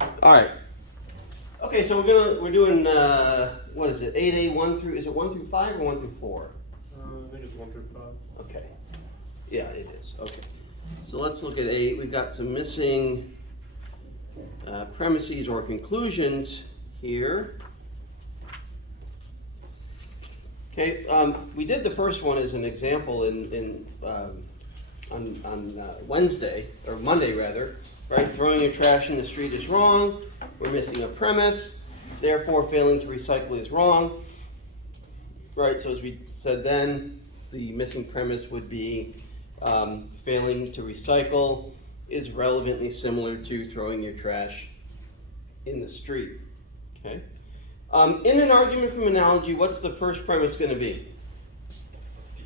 All right. Okay, so we're doing what is it? 8A 1 through, is it 1 through 5 or 1 through 4? I think it's 1 through 5. Okay. Yeah, it is. Okay. So let's look at 8. We've got some missing premises or conclusions here. Okay, we did the first one as an example on Wednesday, or Monday rather, right? Throwing your trash in the street is wrong. We're missing a premise. Therefore, failing to recycle is wrong. Right, so as we said then, the missing premise would be failing to recycle is relevantly similar to throwing your trash in the street. Okay. In an argument from analogy, what's the first premise going to be?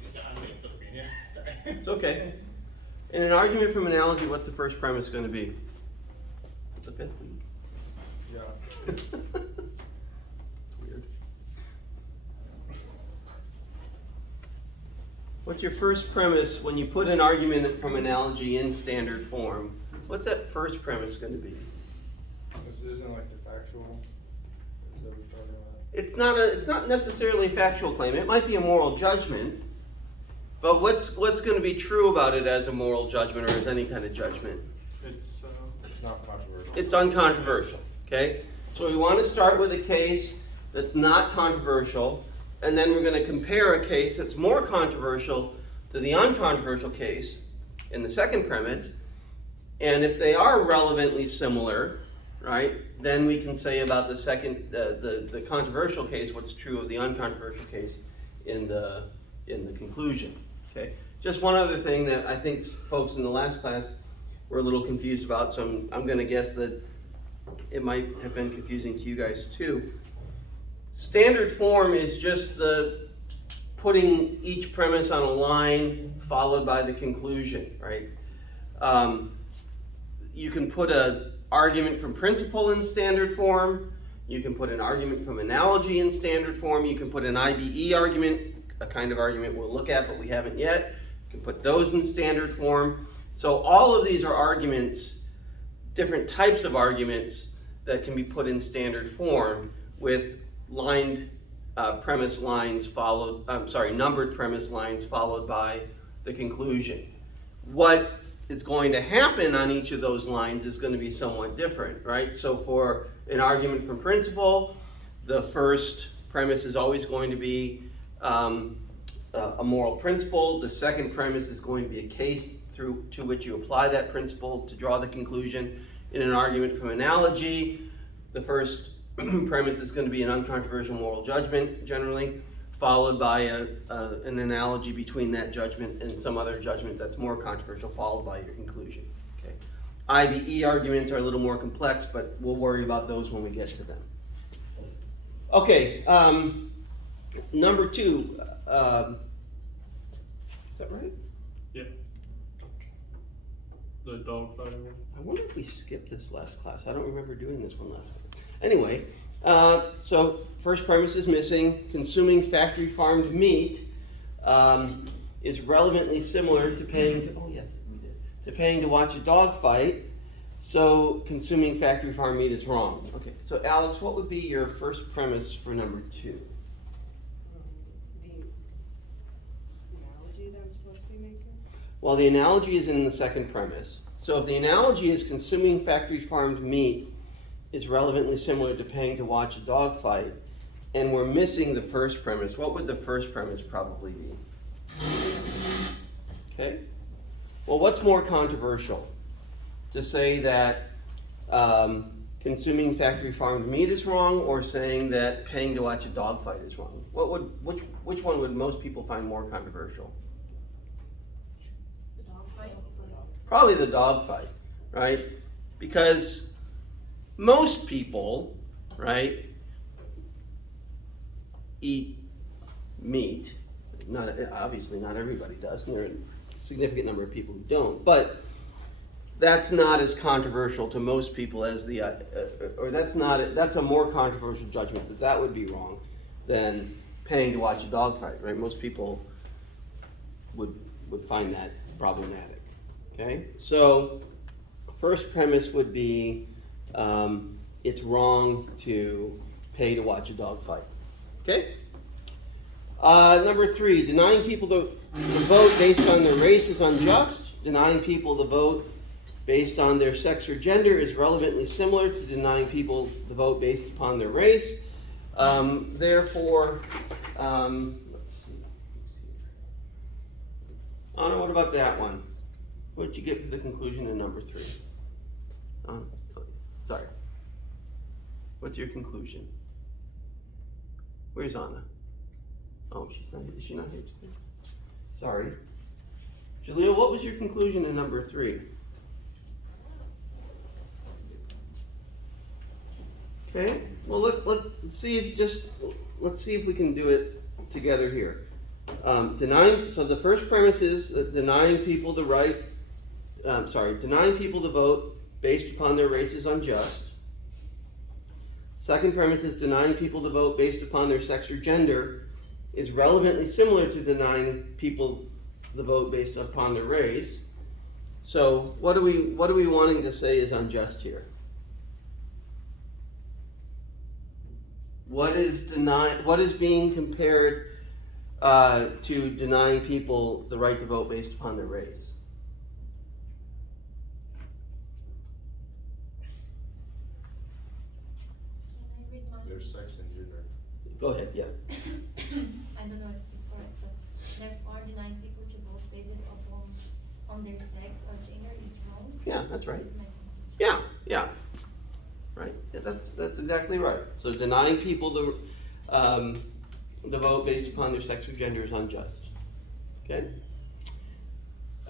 Sorry. It's okay. In an argument from analogy, what's the first premise going to be? Is it the fifth week? Yeah. It's weird. What's your first premise when you put an argument from analogy in standard form? What's that first premise going to be? This isn't like the factual. Is that what we're talking about? It's not necessarily a factual claim. It might be a moral judgment. But what's going to be true about it as a moral judgment or as any kind of judgment? It's not controversial. It's uncontroversial, okay? So we want to start with a case that's not controversial, and then we're going to compare a case that's more controversial to the uncontroversial case in the second premise. And if they are relevantly similar, right, then we can say about the second, the controversial case, what's true of the uncontroversial case in the conclusion. Okay. Just one other thing that I think folks in the last class were a little confused about, so I'm going to guess that it might have been confusing to you guys too. Standard form is just the putting each premise on a line followed by the conclusion, right? You can put an argument from principle in standard form. You can put an argument from analogy in standard form. You can put an IBE argument, a kind of argument we'll look at, but we haven't yet. You can put those in standard form. So all of these are arguments, different types of arguments that can be put in standard form with numbered premise lines followed by the conclusion. What is going to happen on each of those lines is going to be somewhat different, right? So for an argument from principle, the first premise is always going to be a moral principle. The second premise is going to be a case to which you apply that principle to draw the conclusion. In an argument from analogy, the first premise is going to be an uncontroversial moral judgment, generally, followed by an analogy between that judgment and some other judgment that's more controversial, followed by your conclusion. Okay. IBE arguments are a little more complex, but we'll worry about those when we get to them. Okay, number 2. Is that right? Yeah. The dog fighting one. I wonder if we skipped this last class. I don't remember doing this one last time. Anyway, so first premise is missing. Consuming factory farmed meat is relevantly similar to paying to watch a dog fight. So consuming factory farmed meat is wrong. Okay, so Alex, what would be your first premise for number 2? The analogy that I'm supposed to be making? Well, the analogy is in the second premise. So if the analogy is consuming factory farmed meat is relevantly similar to paying to watch a dog fight, and we're missing the first premise, what would the first premise probably be? Okay? Well, what's more controversial? To say that consuming factory farmed meat is wrong, or saying that paying to watch a dog fight is wrong? Which one would most people find more controversial? The dog fight? Probably the dog fight, right? Because most people, right, eat meat. Obviously not everybody does, and there are a significant number of people who don't, but that's not as controversial to most people as that's a more controversial judgment that would be wrong than paying to watch a dog fight, right? Most people would find that problematic. Okay, so first premise would be it's wrong to pay to watch a dog fight. Okay? Number 3, denying people the vote based on their race is unjust. Denying people the vote based on their sex or gender is relevantly similar to denying people the vote based upon their race. Therefore, let's see. Anna, what about that one? What did you get for the conclusion in number 3? Sorry. What's your conclusion? Where's Anna? Oh, she's not here. Is she not here today? Sorry. Jaleel, what was your conclusion in number 3? Okay. Well, let's see if we can do it together here. So the first premise is that denying people the vote based upon their race is unjust. Second premise is denying people the vote based upon their sex or gender is relevantly similar to denying people the vote based upon their race. So what are we wanting to say is unjust here? What is being compared to denying people the right to vote based upon their race? Can I read mine? Their sex and gender. Go ahead, yeah. I don't know if it's correct, but therefore denying people to vote based on their sex or gender is wrong. Yeah, that's right. Is my conclusion. Yeah. Right. Yeah, that's exactly right. So denying people the vote based upon their sex or gender is unjust. Okay.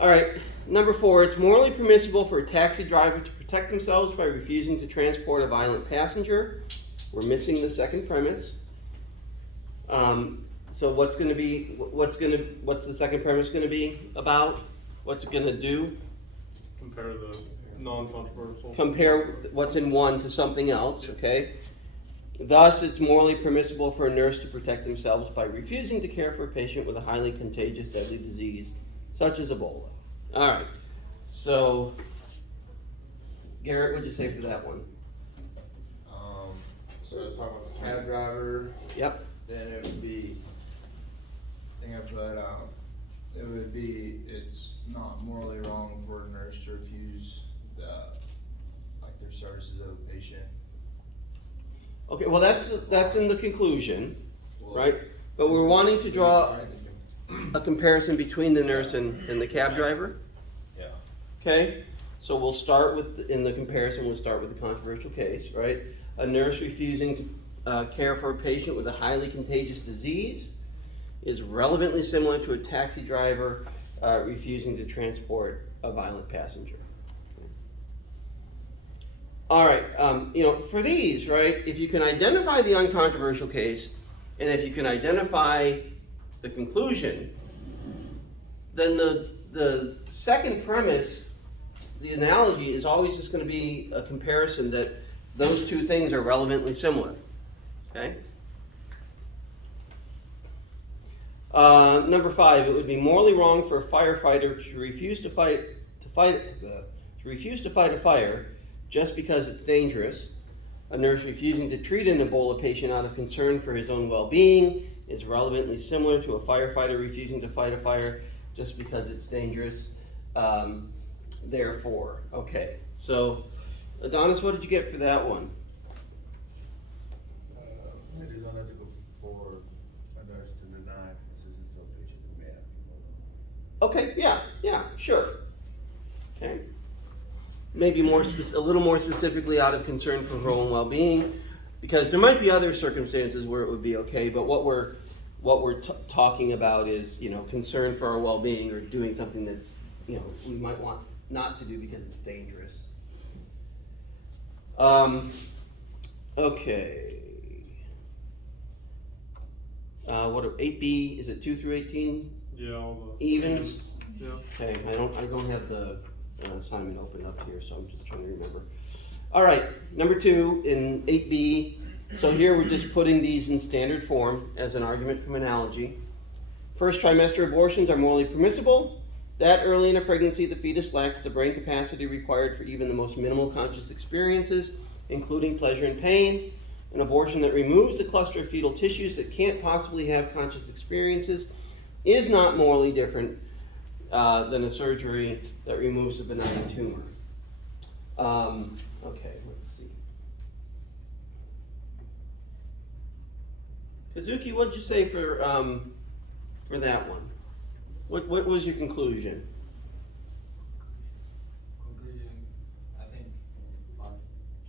All right. Number 4, it's morally permissible for a taxi driver to protect themselves by refusing to transport a violent passenger. We're missing the second premise. So what's the second premise going to be about? What's it going to do? Compare the non-controversial. Compare what's in one to something else, okay? Thus, it's morally permissible for a nurse to protect themselves by refusing to care for a patient with a highly contagious, deadly disease, such as Ebola. All right. So, Garrett, what'd you say for that one? So it's talking about the cab driver, Yep. then it would be, I think I put, it would be, it's not morally wrong for a nurse to refuse their services of a patient. Okay. Well, that's in the conclusion, Well, right? But we're wanting to draw a comparison between the nurse and the cab driver. Yeah. Okay, so we'll start in the comparison, we'll start with the controversial case, right? A nurse refusing to care for a patient with a highly contagious disease is relevantly similar to a taxi driver refusing to transport a violent passenger. All right, for these, right, if you can identify the uncontroversial case, and if you can identify the conclusion, then the second premise, the analogy, is always just going to be a comparison that those two things are relevantly similar. Okay? Number 5, it would be morally wrong for a firefighter to refuse to fight a fire just because it's dangerous. A nurse refusing to treat an Ebola patient out of concern for his own well-being is relevantly similar to a firefighter refusing to fight a fire just because it's dangerous. Therefore, okay. So, Adonis, what did you get for that one? It is unethical for a nurse to deny assistance to a patient who may have Ebola. Okay, yeah, sure. Okay. Maybe a little more specifically out of concern for her own well-being, because there might be other circumstances where it would be okay, but what we're talking about is, concern for our well-being or doing something that's, we might want not to do because it's dangerous. Okay. What are 8B? Is it 2 through 18? Yeah, all the Evens? Yeah. Okay, I don't have the assignment open up here, so I'm just trying to remember. All right, number 2 in 8B. So here we're just putting these in standard form as an argument from analogy. First trimester abortions are morally permissible. That early in a pregnancy, the fetus lacks the brain capacity required for even the most minimal conscious experiences including pleasure and pain, an abortion that removes a cluster of fetal tissues that can't possibly have conscious experiences, is not morally different than a surgery that removes a benign tumor. Okay, let's see. Kazuki, what'd you say for that one? What was your conclusion? Conclusion, I think last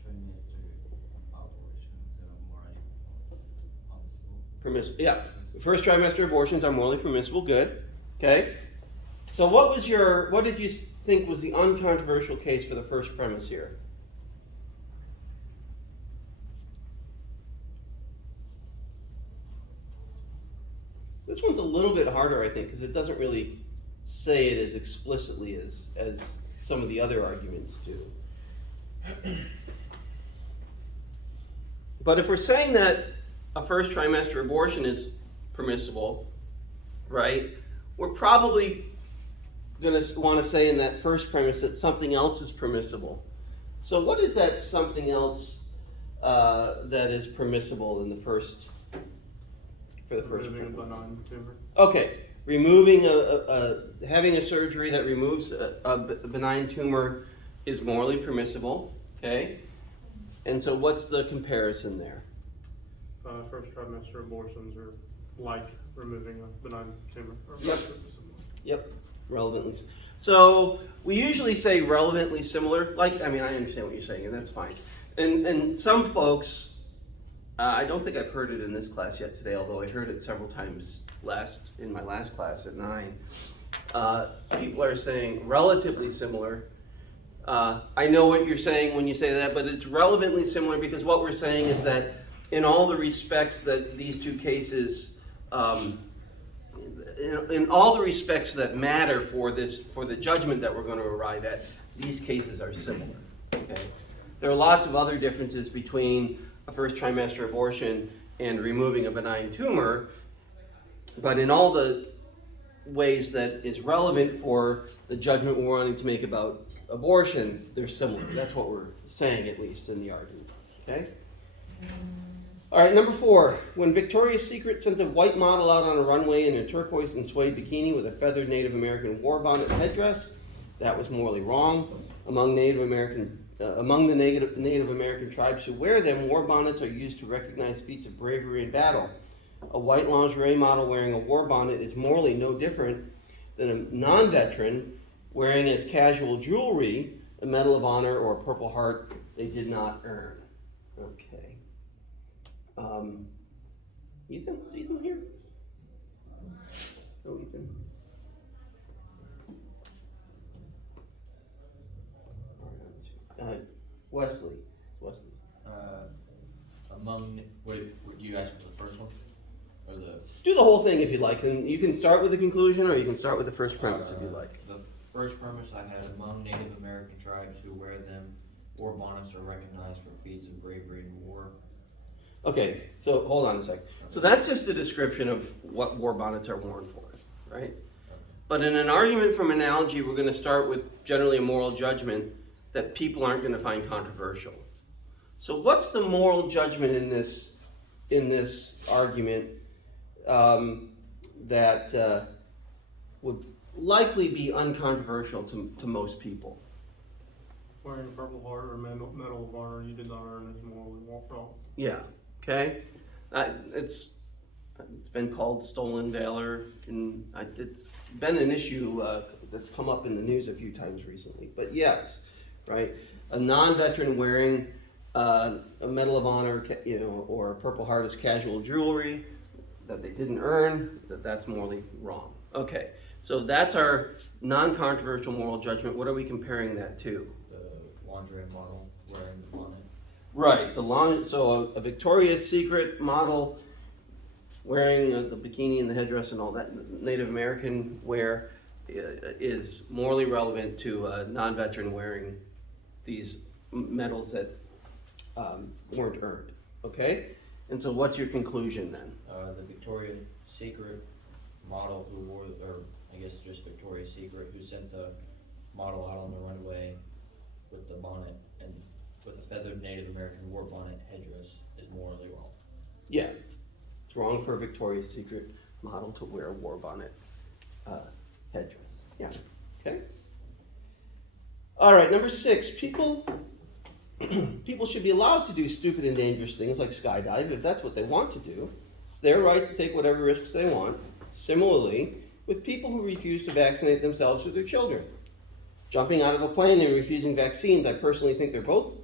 trimester abortions are morally permissible. Yeah, first trimester abortions are morally permissible. Good. Okay. So what did you think was the uncontroversial case for the first premise here? This one's a little bit harder, I think, because it doesn't really say it as explicitly as some of the other arguments do. But if we're saying that a first trimester abortion is permissible, right, we're probably going to want to say in that first premise that something else is permissible. So what is that something else that is permissible in the first, for the first Removing a premise? benign tumor. Okay, removing having a surgery that removes a benign tumor is morally permissible, okay? And so what's the comparison there? First trimester abortions are like removing a benign tumor. Yep. Yep, relevantly. So we usually say relevantly similar. I understand what you're saying, and that's fine. And some folks, I don't think I've heard it in this class yet today, although I heard it several times in my last class at 9. People are saying relatively similar. I know what you're saying when you say that, but it's relevantly similar because what we're saying is that in all the respects that these two cases, in all the respects that matter for the judgment that we're going to arrive at, these cases are similar. Okay, there are lots of other differences between a first trimester abortion and removing a benign tumor, but in all the ways that is relevant for the judgment we're wanting to make about abortion, they're similar. That's what we're saying, at least in the argument. Okay. All right, number 4. When Victoria's Secret sent a white model out on a runway in a turquoise and suede bikini with a feathered Native American war bonnet headdress, that was morally wrong. Among the Native American tribes who wear them, war bonnets are used to recognize feats of bravery in battle. A white lingerie model wearing a war bonnet is morally no different than a non-veteran wearing as casual jewelry a Medal of Honor or a Purple Heart they did not earn. Okay. Ethan? Is Ethan here? No, Ethan. Wesley. What you asked for the first one? Or the Do the whole thing if you'd like, and you can start with the conclusion or you can start with the first premise if you'd like. The first premise I had: among Native American tribes who wear them, war bonnets are recognized for feats of bravery in war. Okay, so hold on a sec. So that's just a description of what war bonnets are worn for, right? But in an argument from analogy, we're going to start with generally a moral judgment that people aren't going to find controversial. So what's the moral judgment in this argument that would likely be uncontroversial to most people? Wearing a Purple Heart or a Medal of Honor you did not earn is morally wrong. Yeah. Okay. It's been called stolen valor, and it's been an issue that's come up in the news a few times recently. But yes, right, a non-veteran wearing a Medal of Honor, or a Purple Heart as casual jewelry that they didn't earn, that's morally wrong. Okay, so that's our non-controversial moral judgment. What are we comparing that to? The lingerie model wearing the bonnet. Right, so a Victoria's Secret model wearing the bikini and the headdress and all that Native American wear is morally relevant to a non-veteran wearing these medals that weren't earned. Okay, and so what's your conclusion then? The Victoria's Secret model who wore, or I guess just Victoria's Secret, who sent the model out on the runway with the bonnet and with a feathered Native American war bonnet headdress is morally wrong. Yeah, it's wrong for a Victoria's Secret model to wear a war bonnet headdress. Yeah, okay. All right, number 6, people should be allowed to do stupid and dangerous things like skydive if that's what they want to do. It's their right to take whatever risks they want. Similarly, with people who refuse to vaccinate themselves or their children. Jumping out of a plane and refusing vaccines, I personally think they're both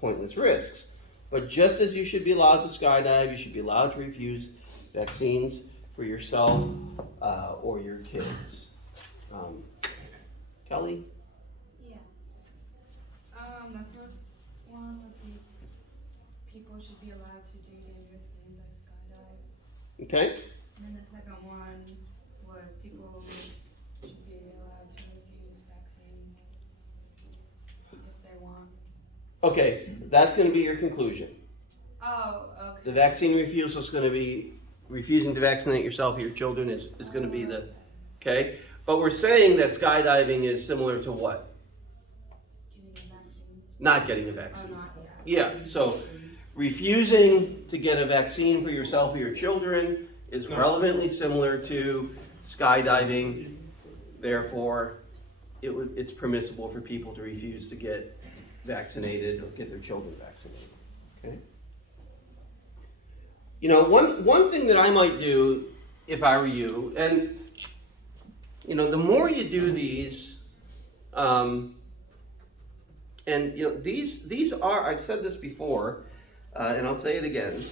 pointless risks. But just as you should be allowed to skydive, you should be allowed to refuse vaccines for yourself or your kids. Kelly? Yeah. The first one would be people should be allowed to do dangerous things like skydive. Okay. And then the second one was people should be allowed to refuse vaccines if they want. Okay, that's going to be your conclusion. Oh, The okay. vaccine refusal is going to be refusing to vaccinate yourself or your children is going to be the, okay? But we're saying that skydiving is similar to what? Getting a vaccine Not getting a or vaccine. not, yeah. Yeah, so refusing to get a vaccine for yourself or your children is relevantly similar to skydiving. Therefore, it's permissible for people to refuse to get vaccinated or get their children vaccinated. Okay? You know, one thing that I might do if I were you, and you know, the more you do these, and you know, these are, I've said this before, and I'll say it again,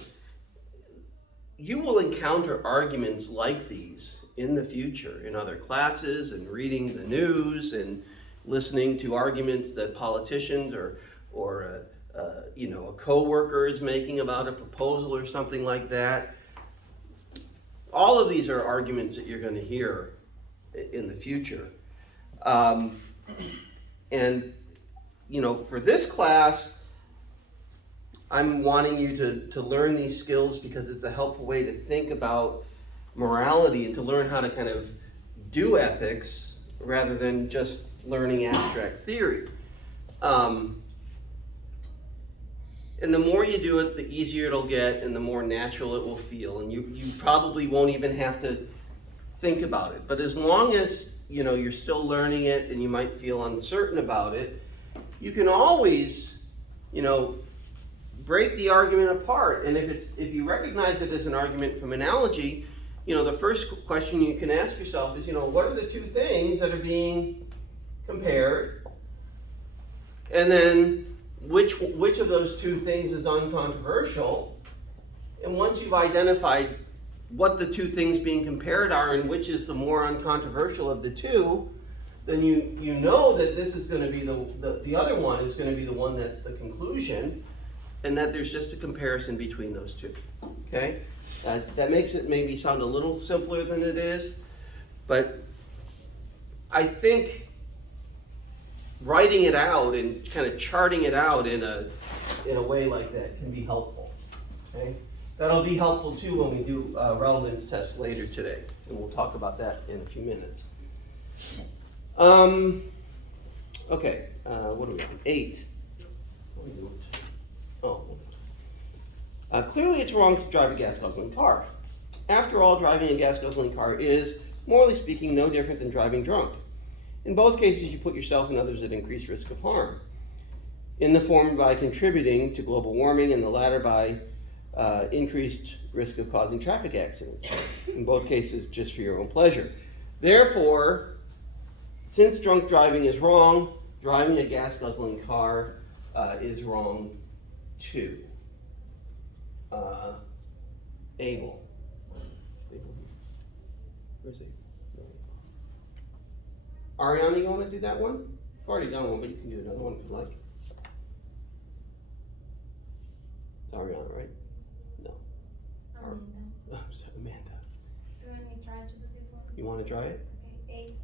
you will encounter arguments like these in the future in other classes and reading the news and listening to arguments that politicians or you know, a coworker is making about a proposal or something like that. All of these are arguments that you're going to hear in the future. And, you know, for this class, I'm wanting you to learn these skills because it's a helpful way to think about morality and to learn how to kind of do ethics rather than just learning abstract theory. And the more you do it, the easier it'll get and the more natural it will feel. And you probably won't even have to think about it. But as long as, you know, you're still learning it and you might feel uncertain about it, you can always, you know, break the argument apart. And if you recognize it as an argument from analogy, you know, the first question you can ask yourself is, you know, what are the two things that are being compared? And then which of those two things is uncontroversial? And once you've identified what the two things being compared are and which is the more uncontroversial of the two, then you know that this is going to be the other one is going to be the one that's the conclusion, and that there's just a comparison between those two. Okay? That makes it maybe sound a little simpler than it is, but I think writing it out and kind of charting it out in a way like that can be helpful. Okay? That'll be helpful too when we do relevance tests later today, and we'll talk about that in a few minutes. Okay, what are we on? 8. Clearly it's wrong to drive a gas-guzzling car. After all, driving a gas-guzzling car is, morally speaking, no different than driving drunk. In both cases, you put yourself and others at increased risk of harm. In the former by contributing to global warming, and the latter by increased risk of causing traffic accidents. In both cases, just for your own pleasure. Therefore, since drunk driving is wrong, driving a gas-guzzling car is wrong too. Abel. Where's Abel? Ariana, you want to do that one? I've already done one, but you can do another one if you like. It's Ariana, right? No. Amanda. Oh, sorry, Amanda. Do you want me to try to do this one? You want to try it? Okay, 8.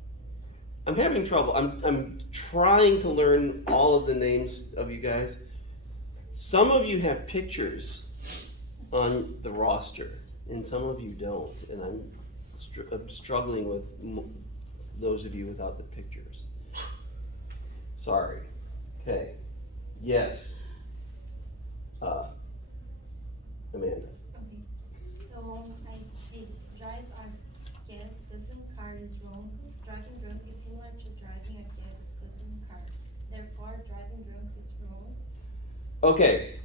I'm having trouble. I'm trying to learn all of the names of you guys. Some of you have pictures on the roster, and some of you don't. And I'm struggling with those of you without the pictures. Sorry. Okay. Yes. Amanda. Okay, so I think drive a gas guzzling car is wrong. Driving drunk is similar to driving a gas guzzling car. Therefore, driving drunk is wrong. Okay.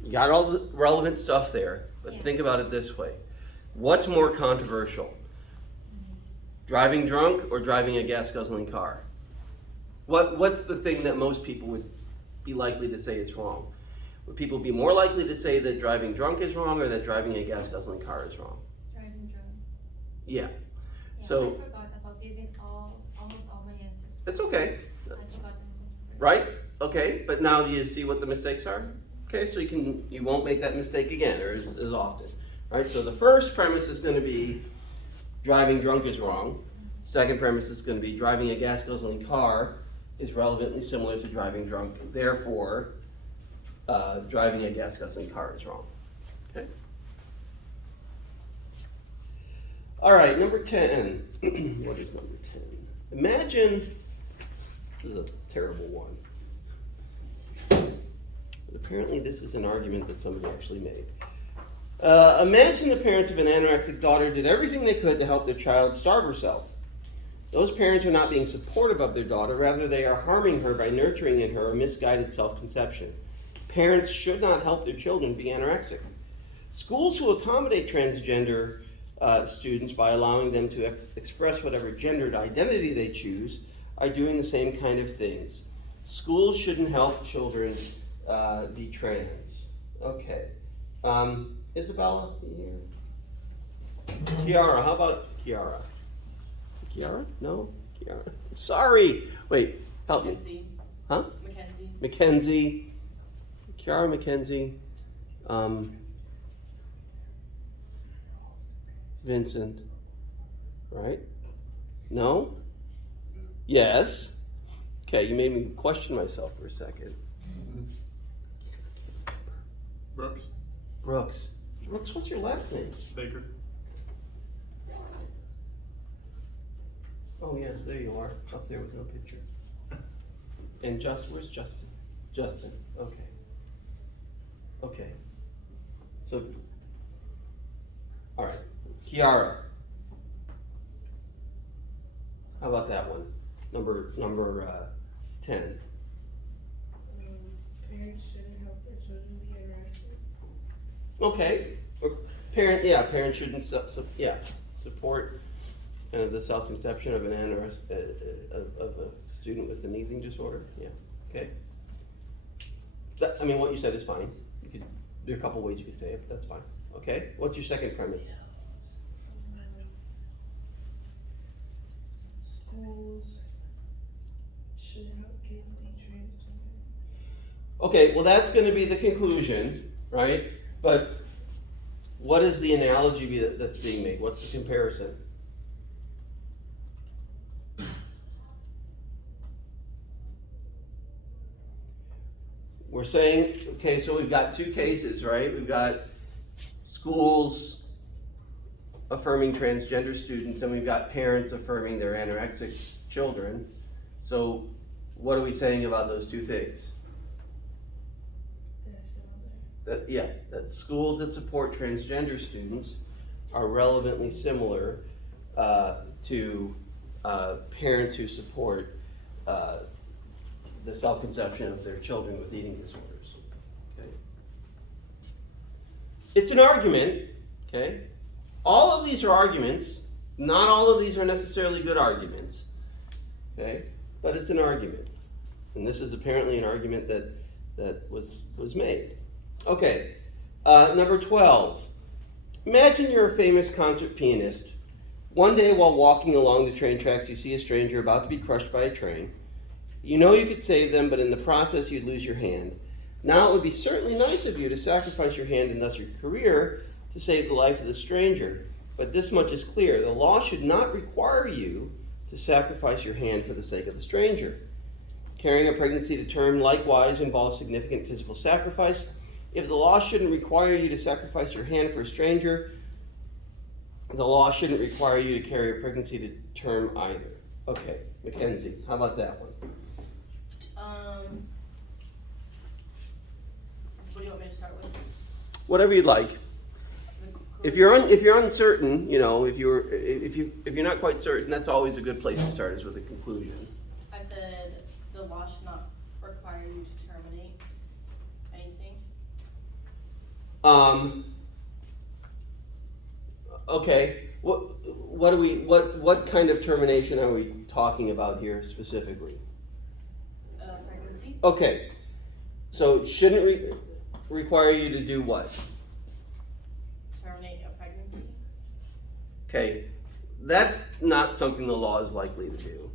You got all the relevant stuff there, but Yeah. think about it this way. What's more controversial? Driving drunk or driving a gas guzzling car? What's the thing that most people would be likely to say is wrong? Would people be more likely to say that driving drunk is wrong or that driving a gas guzzling car is wrong? Driving drunk. Yeah. Yeah, So- I forgot about this in almost all my answers. That's okay. I forgot them completely. Right? Okay, but now do you see what the mistakes are? Okay, so you won't make that mistake again or as often. Right? So the first premise is going to be driving drunk is wrong. Second premise is going to be driving a gas guzzling car is relevantly similar to driving drunk. Therefore, driving a gas guzzling car is wrong. Okay? All right, number 10. What is number 10? Imagine, this is a terrible one. But apparently this is an argument that somebody actually made. Imagine the parents of an anorexic daughter did everything they could to help their child starve herself. Those parents are not being supportive of their daughter, rather they are harming her by nurturing in her a misguided self-conception. Parents should not help their children be anorexic. Schools who accommodate transgender students by allowing them to express whatever gendered identity they choose are doing the same kind of things. Schools shouldn't help children be trans. Okay. Isabella, you here? Kiara, how about Kiara? Kiara? No? Kiara? Sorry. Wait, help me. Mackenzie. Huh? Mackenzie. Mackenzie. Kiara Mackenzie. Vincent. Right? No? Yes? Okay, you made me question myself for a second. Brooks, Brooks. Brooks, what's your last name? Baker. Oh, yes, there you are, up there with no picture. And where's Justin? Justin, okay. Okay. So, all right, Kiara. How about that one? Number 10. Parents shouldn't help their children be anorexic. Okay. Or parents shouldn't support kind of the self-conception of of a student with an eating disorder. Yeah. Okay. What you said is fine. There are a couple ways you could say it, but that's fine. Okay. What's your second premise? Schools should help kids be transgender. Okay. Well, that's going to be the conclusion, right? But what is the analogy that's being made? What's the comparison? We're saying, okay, so we've got two cases, right? We've got schools affirming transgender students, and we've got parents affirming their anorexic children. So what are we saying about those two things? They're similar. That schools that support transgender students are relevantly similar to parents who support the self-conception of their children with eating disorders. Okay. It's an argument, okay? All of these are arguments. Not all of these are necessarily good arguments, okay? But it's an argument. And this is apparently an argument that was made. Okay, number 12. Imagine you're a famous concert pianist. One day while walking along the train tracks, you see a stranger about to be crushed by a train. You know you could save them, but in the process you'd lose your hand. Now it would be certainly nice of you to sacrifice your hand and thus your career to save the life of the stranger. But this much is clear. The law should not require you to sacrifice your hand for the sake of the stranger. Carrying a pregnancy to term likewise involves significant physical sacrifice. If the law shouldn't require you to sacrifice your hand for a stranger, the law shouldn't require you to carry a pregnancy to term either. Okay, Mackenzie, how about that one? whatever you'd like. If you're uncertain, you know, if you're not quite certain, that's always a good place to start, is with a conclusion. I said the law should not require you to terminate anything. Okay, what kind of termination are we talking about here specifically? Pregnancy. Okay, so it shouldn't require you to do what? Terminate a pregnancy. Okay, that's not something the law is likely to do.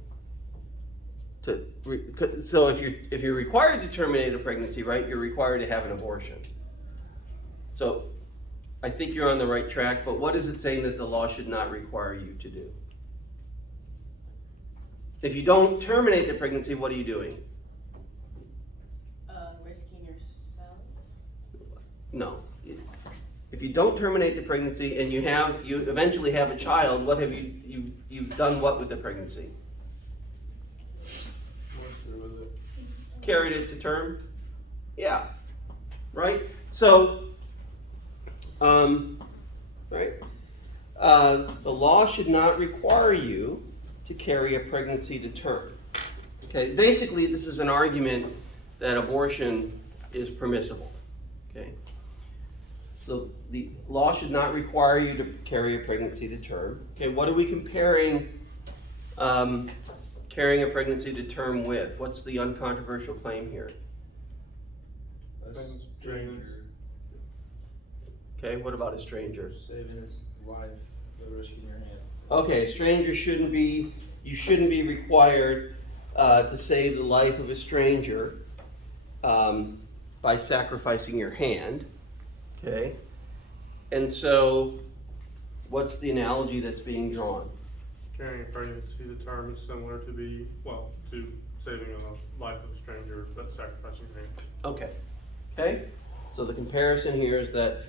So if you're required to terminate a pregnancy, right, you're required to have an abortion. So I think you're on the right track, but what is it saying that the law should not require you to do? If you don't terminate the pregnancy, what are you doing? Risking yourself. No. If you don't terminate the pregnancy and you eventually have a child, what have you've done what with the pregnancy? Went through with it. Carried it to term? Yeah. Right? So, right? The law should not require you to carry a pregnancy to term. Okay, basically this is an argument that abortion is permissible. Okay? So the law should not require you to carry a pregnancy to term. Okay, what are we comparing carrying a pregnancy to term with? What's the uncontroversial claim here? A Same as stranger, Okay, what about a stranger? saving his life, the risk in your hand. Okay, stranger you shouldn't be required to save the life of a stranger by sacrificing your hand. Okay, and so what's the analogy that's being drawn? Carrying a pregnancy to term is similar to saving a life of a stranger, but sacrificing your hand. Okay, okay, so the comparison here is that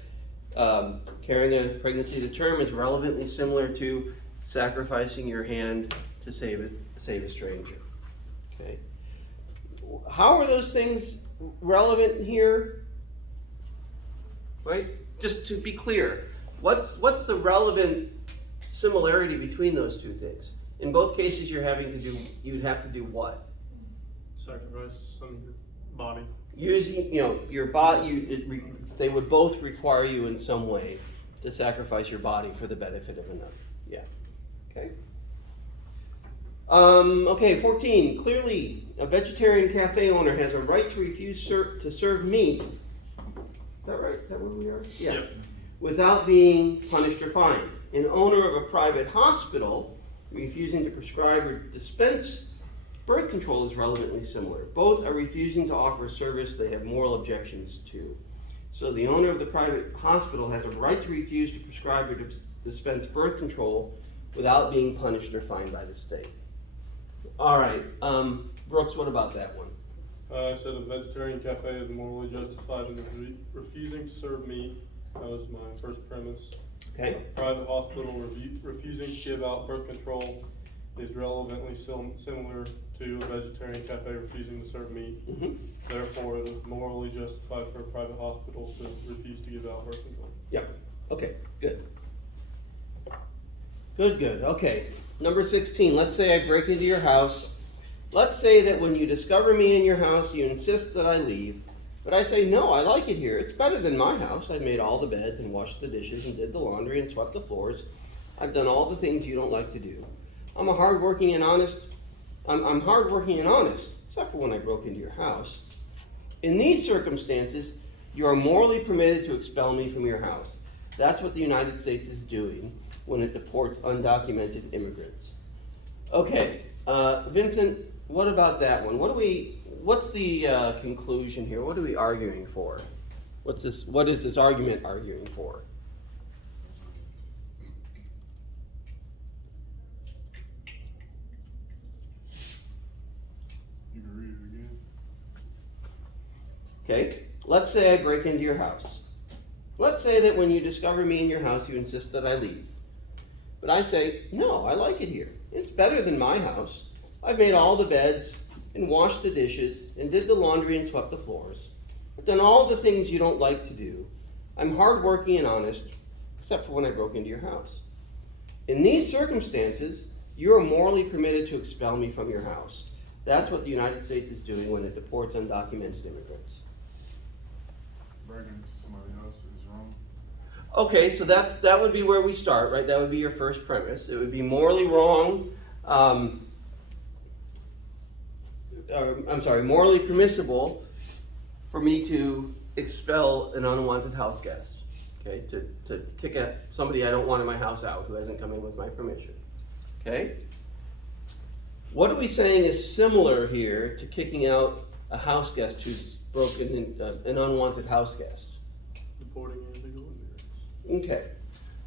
carrying a pregnancy to term is relevantly similar to sacrificing your hand to save a stranger. Okay, how are those things relevant here? Right? Just to be clear, what's the relevant similarity between those two things? In both cases, you'd have to do what? Sacrifice some of your body. Using, your body, they would both require you in some way to sacrifice your body for the benefit of another. Yeah. Okay. Okay, 14. Clearly, a vegetarian cafe owner has a right to refuse to serve meat. Is that right? Is that where we are? Yeah. Yep. Without being punished or fined. An owner of a private hospital refusing to prescribe or dispense birth control is relevantly similar. Both are refusing to offer a service they have moral objections to. So the owner of the private hospital has a right to refuse to prescribe or dispense birth control without being punished or fined by the state. All right, Brooks, what about that one? I said a vegetarian cafe is morally justified in refusing to serve meat. That was my first premise. Okay. A private hospital refusing to give out birth control is relevantly similar to a vegetarian cafe refusing to serve meat. Mm-hmm. Therefore, it is morally justified for a private hospital to refuse to give out birth control. Yep. Okay, good. Good. Okay. Number 16, let's say I break into your house. Let's say that when you discover me in your house, you insist that I leave. But I say, no, I like it here. It's better than my house. I've made all the beds and washed the dishes and did the laundry and swept the floors. I've done all the things you don't like to do. I'm hardworking and honest, except for when I broke into your house. In these circumstances, you are morally permitted to expel me from your house. That's what the United States is doing when it deports undocumented immigrants. Okay, Vincent, what about that one? What's the conclusion here? What are we arguing for? What is this argument arguing for? You can read it again. Okay, let's say I break into your house. Let's say that when you discover me in your house, you insist that I leave. But I say, no, I like it here. It's better than my house. I've made all the beds and washed the dishes and did the laundry and swept the floors. I've done all the things you don't like to do. I'm hardworking and honest, except for when I broke into your house. In these circumstances, you are morally permitted to expel me from your house. That's what the United States is doing when it deports undocumented immigrants. Breaking into somebody else is wrong. Okay, so that would be where we start, right? That would be your first premise. It would be morally wrong, morally permissible for me to expel an unwanted house guest, okay? To kick somebody I don't want in my house out who hasn't come in with my permission, okay? What are we saying is similar here to kicking out a house guest who's broken in, an unwanted house guest? Deporting illegal immigrants. Okay.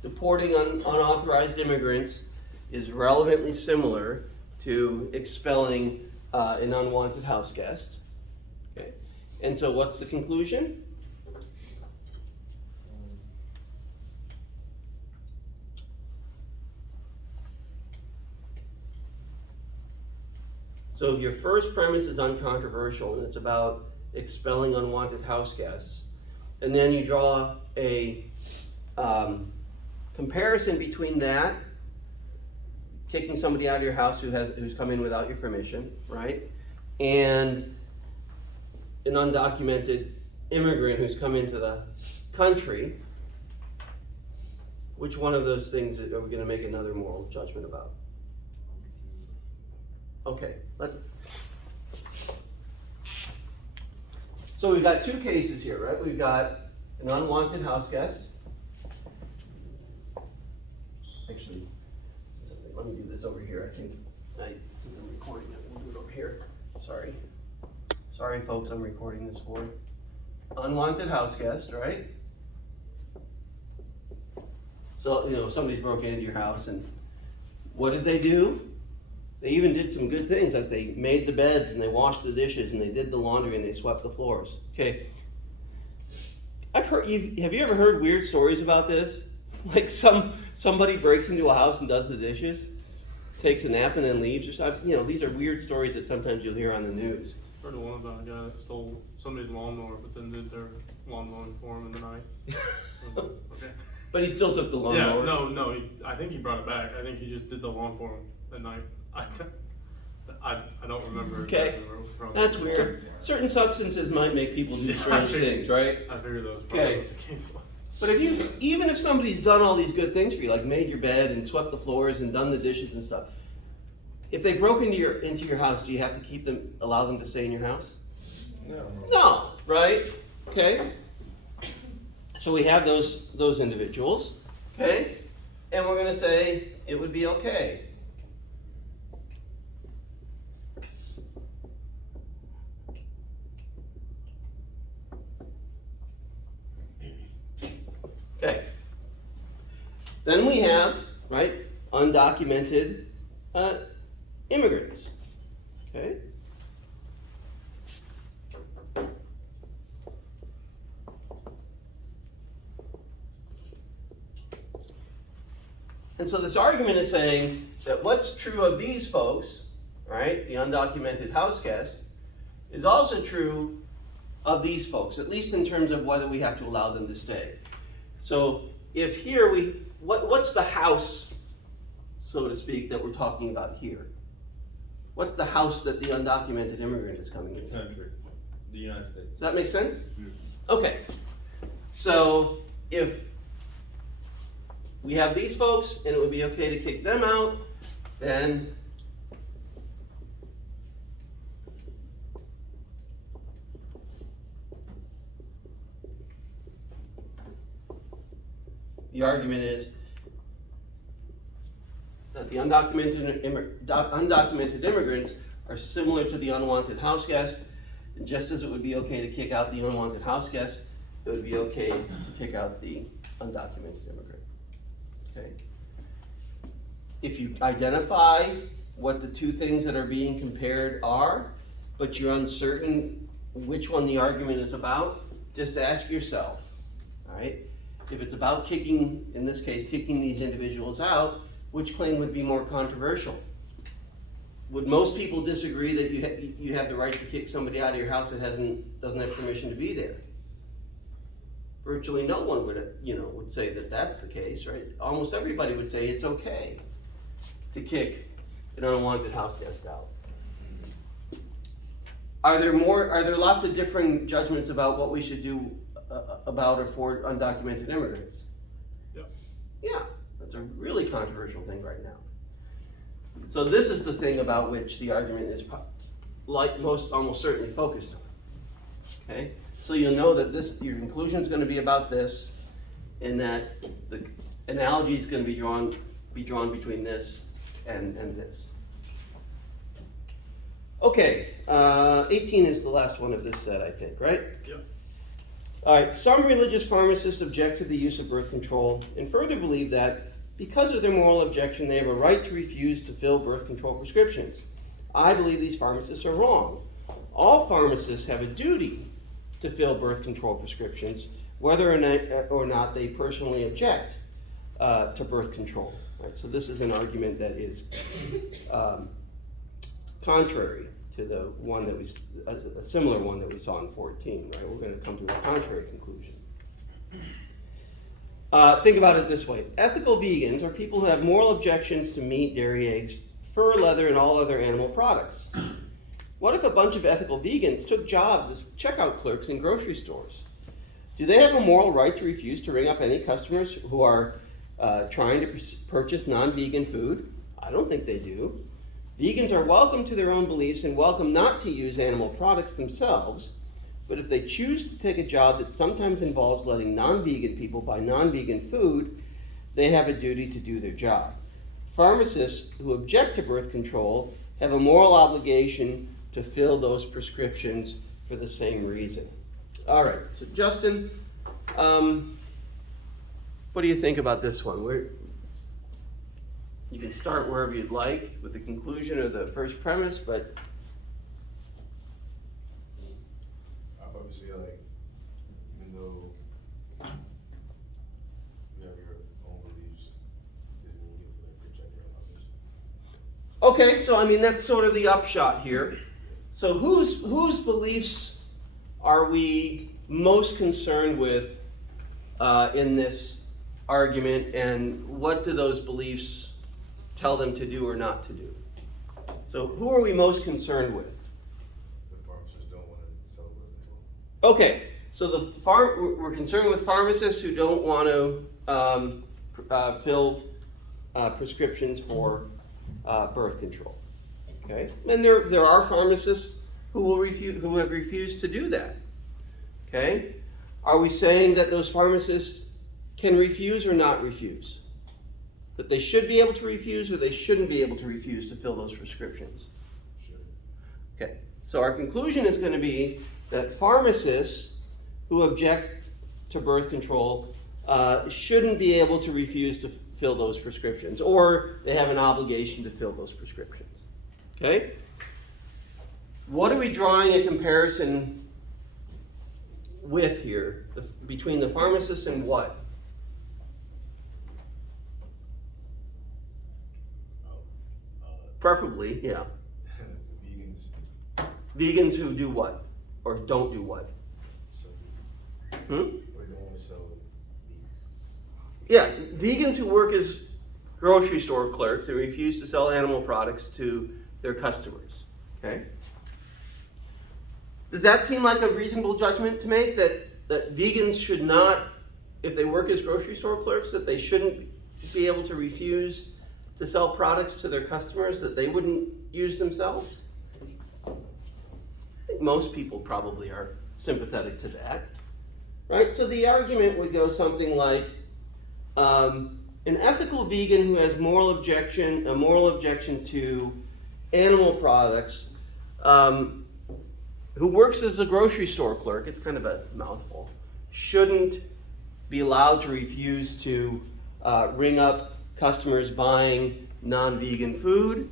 Deporting unauthorized immigrants is relevantly similar to expelling an unwanted house guest. Okay. And so what's the conclusion? So your first premise is uncontroversial and it's about expelling unwanted house guests. And then you draw a comparison between that, kicking somebody out of your house who's come in without your permission, right? And an undocumented immigrant who's come into the country. Which one of those things are we gonna make another moral judgment about? Okay, so we've got two cases here, right? We've got an unwanted house guest. Actually, let me do this over here. I think, since I'm recording it, we'll do it over here. Sorry. Sorry, folks, I'm recording this for you. Unwanted house guest, right? So, somebody's broken into your house, and what did they do? They even did some good things, like they made the beds, and they washed the dishes, and they did the laundry, and they swept the floors. Okay. Have you ever heard weird stories about this? Like somebody breaks into a house and does the dishes, takes a nap and then leaves or something. These are weird stories that sometimes you'll hear on the news. Heard of one about a guy that stole somebody's lawnmower, but then did their lawn mowing for him in the night. Okay. But he still took the lawnmower. Yeah, no, I think he brought it back. I think he just did the lawn for him at night. I don't remember. Okay. Exactly where it was from. That's weird. Certain substances might make people do strange things, right? I figured that was Okay. probably what the case was. But even if somebody's done all these good things for you, like made your bed and swept the floors and done the dishes and stuff, if they broke into your house, do you have to allow them to stay in your house? No, right? Okay. So we have those individuals, okay? And we're gonna say it would be okay. Okay. Then we have, right, undocumented immigrants. Okay. And so this argument is saying that what's true of these folks, right, the undocumented house guest, is also true of these folks, at least in terms of whether we have to allow them to stay. So if here what's the house, so to speak, that we're talking about here? What's the house that the undocumented immigrant is coming into? Country, the United States. Does that make sense? Yes. Okay. So if we have these folks and it would be okay to kick them out, then the argument is that the undocumented immigrants are similar to the unwanted house guest, and just as it would be okay to kick out the unwanted house guest, it would be okay to kick out the undocumented immigrant. Okay? If you identify what the two things that are being compared are, but you're uncertain which one the argument is about, just ask yourself, all right? If it's about kicking, in this case, kicking these individuals out, which claim would be more controversial? Would most people disagree that you have the right to kick somebody out of your house that doesn't have permission to be there? virtually no one would say that that's the case, right? Almost everybody would say it's okay to kick an unwanted house guest out. Are there lots of differing judgments about what we should do about or for undocumented immigrants? Yeah. Yeah, that's a really controversial thing right now. So this is the thing about which the argument is almost certainly focused on. Okay, so you'll know that your conclusion is going to be about this, and that the analogy is going to be drawn between this and this. Okay, 18 is the last one of this set, I think, right? Yep. All right, some religious pharmacists object to the use of birth control and further believe that because of their moral objection, they have a right to refuse to fill birth control prescriptions. I believe these pharmacists are wrong. All pharmacists have a duty to fill birth control prescriptions, whether or not they personally object to birth control. Right? So this is an argument that is contrary to the one that a similar one that we saw in 14, right? We're going to come to a contrary conclusion. Think about it this way. Ethical vegans are people who have moral objections to meat, dairy, eggs, fur, leather, and all other animal products. What if a bunch of ethical vegans took jobs as checkout clerks in grocery stores? Do they have a moral right to refuse to ring up any customers who are trying to purchase non-vegan food? I don't think they do. Vegans are welcome to their own beliefs and welcome not to use animal products themselves, but if they choose to take a job that sometimes involves letting non-vegan people buy non-vegan food, they have a duty to do their job. Pharmacists who object to birth control have a moral obligation to fill those prescriptions for the same reason. All right, so Justin, what do you think about this one? You can start wherever you'd like with the conclusion or the first premise, but Obviously, like, even though you have your own beliefs, doesn't mean you get to like reject your own others. okay, so I mean that's sort of the upshot here. So whose beliefs are we most concerned with in this argument, and what do those beliefs tell them to do or not to do? So who are we most concerned with? The pharmacists don't want to sell birth control. Okay, so we're concerned with pharmacists who don't want to fill prescriptions for birth control. Okay, and there are pharmacists who have refused to do that. Okay, are we saying that those pharmacists can refuse or not refuse? That they should be able to refuse or they shouldn't be able to refuse to fill those prescriptions? Sure. Okay, so our conclusion is going to be that pharmacists who object to birth control shouldn't be able to refuse to fill those prescriptions, or they have an obligation to fill those prescriptions. Okay? What are we drawing a comparison with here between the pharmacist and what? Preferably, yeah. The vegans, Vegans who do what? Or don't do what? sell meat, Hmm? or don't want to sell meat. Yeah, vegans who work as grocery store clerks and refuse to sell animal products to their customers. Okay? Does that seem like a reasonable judgment to make, that vegans should not, if they work as grocery store clerks, that they shouldn't be able to refuse to sell products to their customers that they wouldn't use themselves? I think most people probably are sympathetic to that. Right? So the argument would go something like, an ethical vegan who has a moral objection to animal products, who works as a grocery store clerk, it's kind of a mouthful, shouldn't be allowed to refuse to ring up customers buying non-vegan food.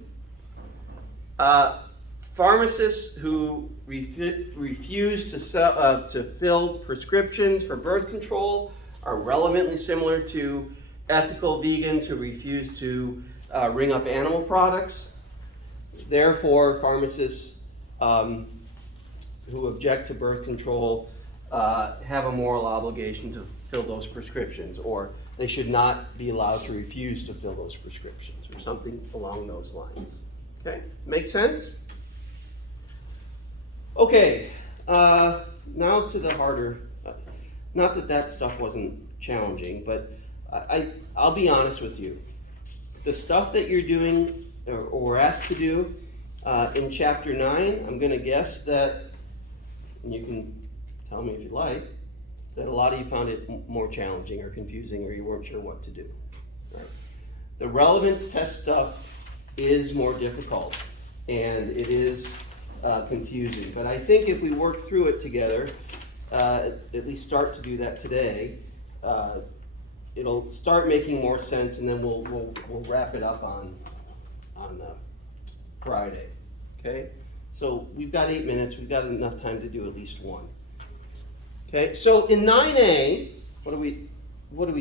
Pharmacists who refuse to fill prescriptions for birth control are relevantly similar to ethical vegans who refuse to ring up animal products. Therefore, pharmacists who object to birth control have a moral obligation to fill those prescriptions, or they should not be allowed to refuse to fill those prescriptions, or something along those lines. Okay, make sense? Okay, now to the harder, not that that stuff wasn't challenging, but I'll be honest with you. The stuff that you're doing or asked to do in chapter 9, I'm gonna guess that, and you can tell me if you like, that a lot of you found it more challenging or confusing, or you weren't sure what to do. Right? The relevance test stuff is more difficult, and it is confusing. But I think if we work through it together, at least start to do that today, it'll start making more sense, and then we'll wrap it up on Friday. Okay? So we've got 8 minutes. We've got enough time to do at least one. Okay, so in 9A, what do we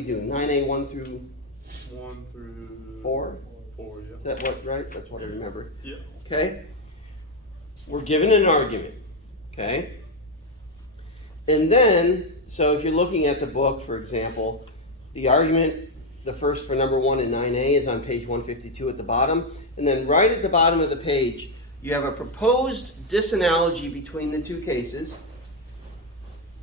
do? 9A 1 through 1 through 4? 4, yeah. Is that what, right? That's what I remember. Yeah. Okay? We're given an argument. Okay? And then, so if you're looking at the book, for example, the argument, the first for number 1 in 9A is on page 152 at the bottom. And then right at the bottom of the page, you have a proposed disanalogy between the two cases.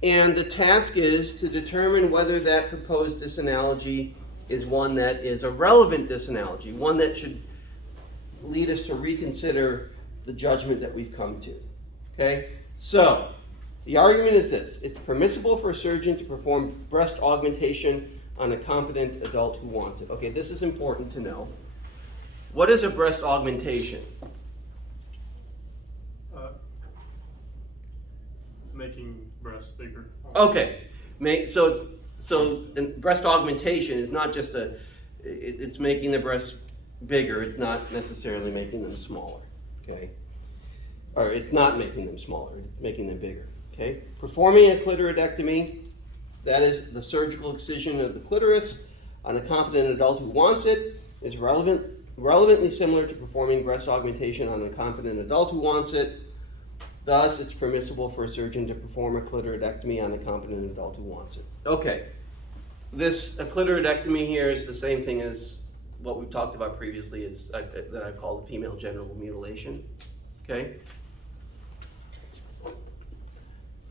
And the task is to determine whether that proposed disanalogy is one that is a relevant disanalogy, one that should lead us to reconsider the judgment that we've come to. Okay? So, the argument is this. It's permissible for a surgeon to perform breast augmentation on a competent adult who wants it. Okay, this is important to know. What is a breast augmentation? Making breasts bigger. Okay, so breast augmentation is not just it's making the breasts bigger. It's not necessarily making them smaller. Okay, or it's not making them smaller. It's making them bigger. Okay, performing a clitoridectomy, that is the surgical excision of the clitoris on a competent adult who wants it, is relevantly similar to performing breast augmentation on a competent adult who wants it. Thus, it's permissible for a surgeon to perform a clitoridectomy on a competent adult who wants it. Okay, a clitoridectomy here is the same thing as what we've talked about previously. It's that I call the female genital mutilation. Okay,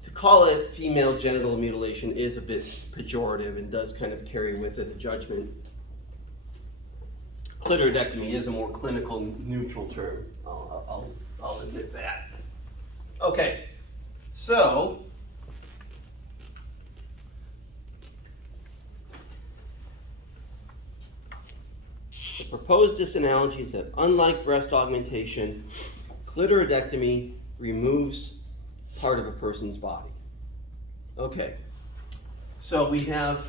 to call it female genital mutilation is a bit pejorative and does kind of carry with it a judgment. Clitoridectomy is a more clinical, neutral term. I'll admit that. Okay, so the proposed disanalogy is that unlike breast augmentation, clitoridectomy removes part of a person's body. Okay, so we have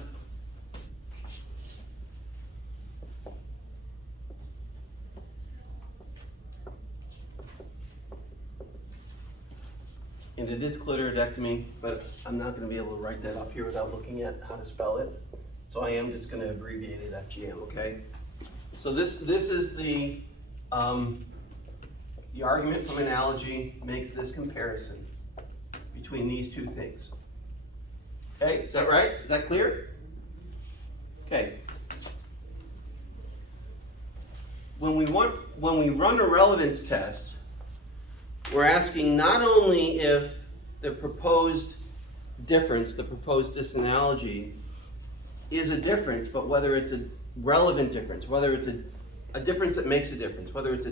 and it is clitoridectomy, but I'm not going to be able to write that up here without looking at how to spell it. So I am just going to abbreviate it FGM, okay? So this is the argument from analogy makes this comparison between these two things. Okay, is that right? Is that clear? Okay. When we run a relevance test, we're asking not only if the proposed difference, the proposed disanalogy, is a difference, but whether it's a relevant difference, whether it's a difference that makes a difference, whether it's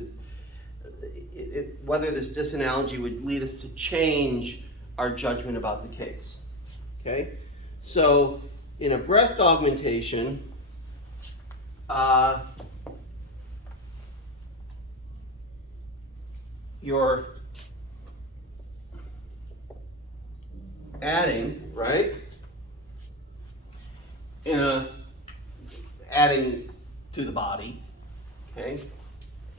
whether this disanalogy would lead us to change our judgment about the case. Okay? So, in a breast augmentation, you're adding, right? Adding to the body, okay?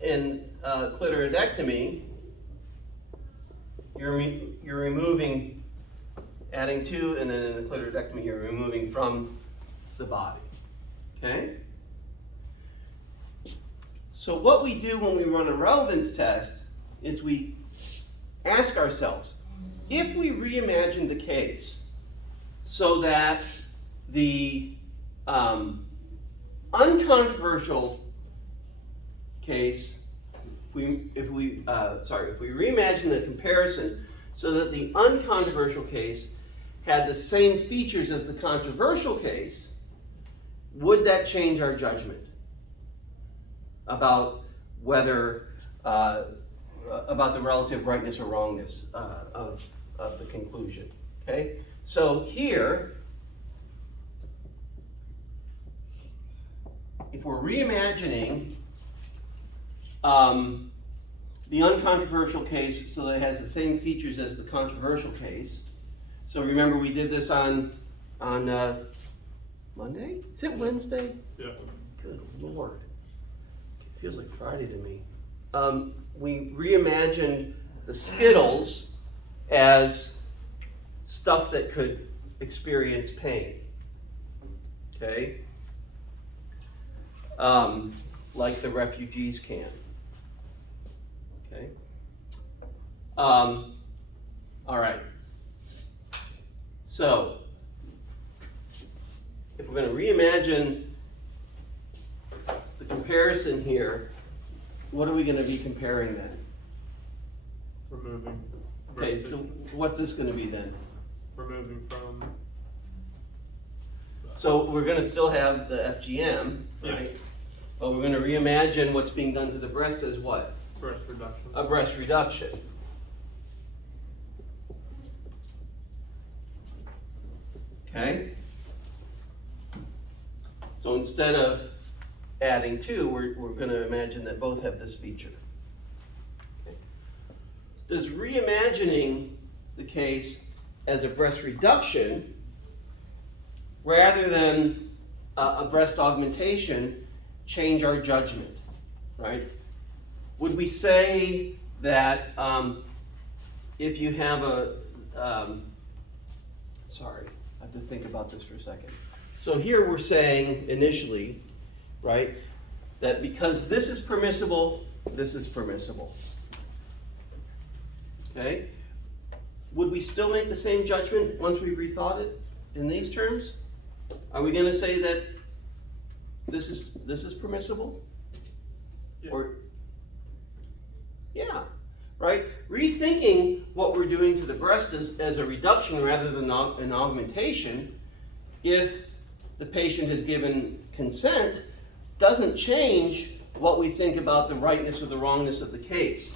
In clitoridectomy, you're removing, adding to, and then in the clitoridectomy, you're removing from the body, okay? So what we do when we run a relevance test is we ask ourselves, if we reimagine the case so that the uncontroversial case, if we reimagine the comparison so that the uncontroversial case had the same features as the controversial case, would that change our judgment about whether, about the relative rightness or wrongness of the conclusion? Okay, so here, if we're reimagining the uncontroversial case so that it has the same features as the controversial case. So remember, we did this on Monday? Is it Wednesday? Yeah. Good Lord. It feels like Friday to me. We reimagined the Skittles as stuff that could experience pain. Okay? Like the refugees can. Okay? All right. So, if we're going to reimagine the comparison here, what are we going to be comparing then? Removing. Okay, so what's this going to be then? Removing from. So we're going to still have the FGM, right? Yeah. But we're going to reimagine what's being done to the breast as what? Breast reduction. A breast reduction. Okay? So instead of adding two, we're going to imagine that both have this feature. Okay. Does reimagining the case as a breast reduction rather than a breast augmentation change our judgment, right? Would we say that if you have sorry, I have to think about this for a second. So here we're saying initially, right, that because this is permissible, this is permissible. Okay? Would we still make the same judgment once we rethought it in these terms? Are we going to say that this is permissible? Yeah. Or yeah, right? Rethinking what we're doing to the breast as a reduction rather than an augmentation, if the patient has given consent, doesn't change what we think about the rightness or the wrongness of the case.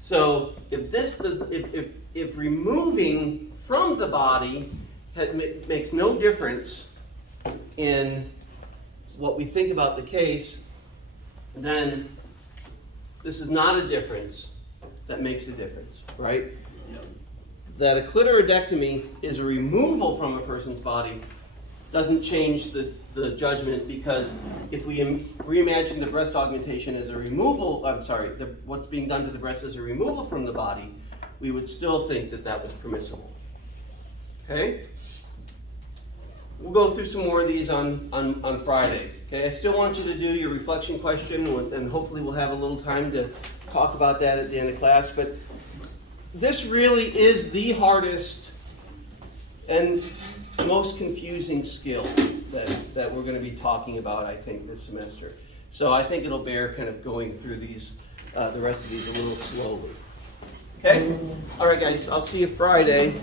So if removing from the body makes no difference in what we think about the case, then this is not a difference that makes a difference, right? That a clitoridectomy is a removal from a person's body doesn't change the judgment, because if we reimagine the breast augmentation as a removal, what's being done to the breast as a removal from the body, we would still think that that was permissible. Okay? We'll go through some more of these on Friday. Okay, I still want you to do your reflection question, and hopefully we'll have a little time to talk about that at the end of class. But this really is the hardest and most confusing skill that we're going to be talking about, I think, this semester. So I think it'll bear kind of going through these, the rest of these a little slowly. Okay? All right, guys, I'll see you Friday.